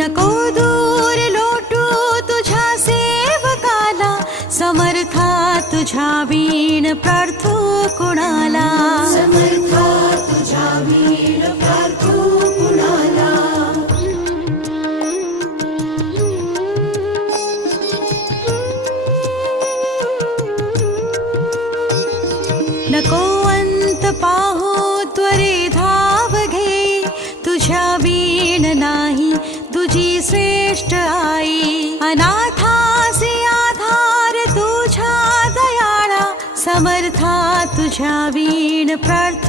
नको दूर लोटू तुझ्या सेवकाला, समर्था तुझ्या वीण प्रार्थू कुणाला, समर्था तुझ्या वीण प्रार्थू कुणाला. नको अंत पाहू त्वरे धाव घे, तुझ्या वीण नाही तुझी श्रेष्ठ आई. अनाथासी आधार तुझ्या दयाळा, समर्था तुझ्या वीण प्रार्थना